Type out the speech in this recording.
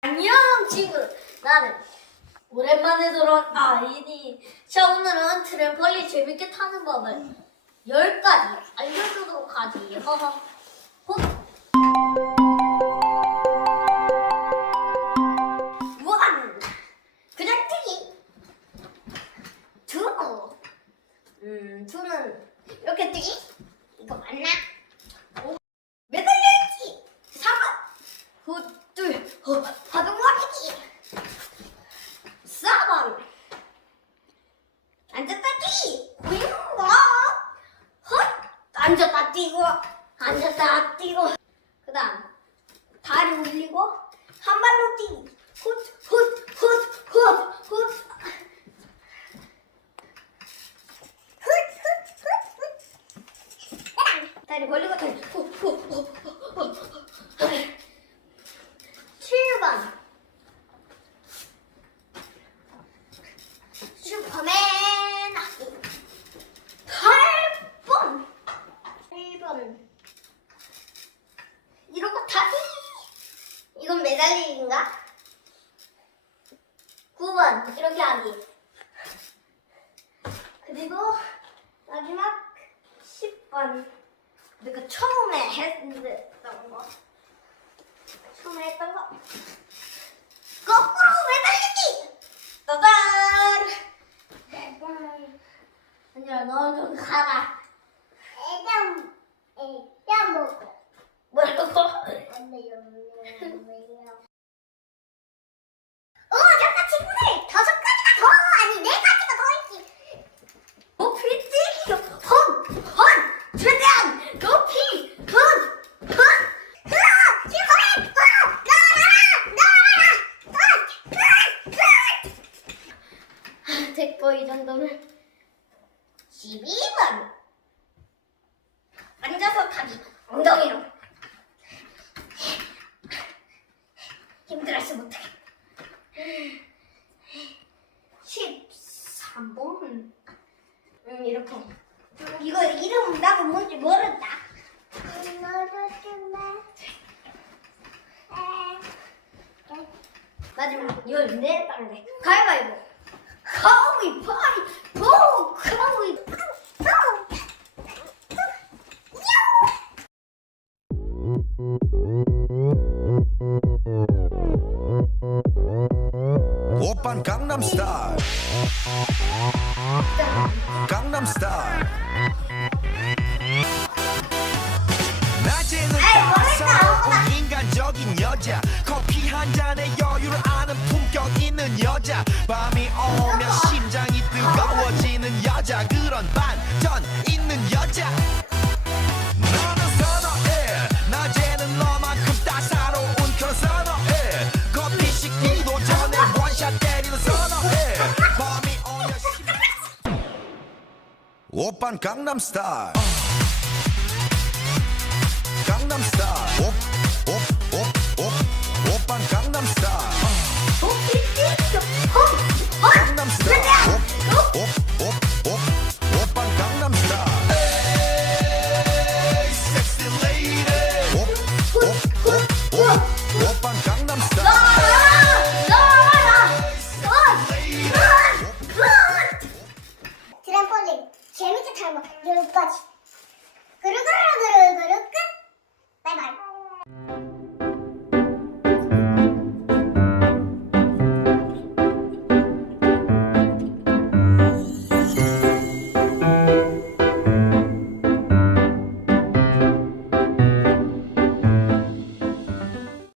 안녕 친구. 나는 오랜만에 돌아온 아이니. 자 오늘은 트램펄린 재밌게 타는 법을 10가지 알려주도록 하지. 허허. 호. 원. 그냥 뛰기. 두 음, 투는 이렇게 뛰기? 이거 맞나? 오. 매달려뛰기. 3번. 후, 둘, 후, 바둑머리기. 4번. 앉았다 뛰기. 고용과 헛. 앉았다 뛰고, 앉았다 뛰고. 그 다음, 다리 올리고, 한 발로 뛰기. 훗, 훗, 훗, 훗, 훗. 다리 다리 후후후후 7번. 슈퍼맨. 8번. 1번. 이러고 타기 이건 매달리기인가? 9번. 이렇게 하기. 그리고 마지막 10번 내가 처음에 했던 거. 처음에 했던 거. 거꾸로 매달리기! 짜잔 아니야 너좀 가라. 애장, 애장 먹어. 뭐라고? 안돼, 어, 잠깐 친구들! 다섯 가지가 더! 아니, 네 가지가 더 있지! 높이 뛰기 헌! 헌! 최대한 높이 헌! 헌! 으아! 슈퍼맨! 어! 나와라! 나와라! 어! 으아! 됐고 이 정도면 12번 앉아서 타기 엉덩이로. 힘들어서 못해 13번. 음 이렇게. 이거 이름 나도 뭔지 모른다. 마지막 14번째 가위바위보 가위바위보 가위바위보 오빤 강남스타일. 강남스타일. 낮에는 따사로운 인간적인 여자. 커피 한 잔에 여유를 아는 품격 있는 여자. 밤이 오 그런 반전 있는 여자. 오빤 강남스타일. 강남스타일. 옵옵옵옵 오빤 강남스타일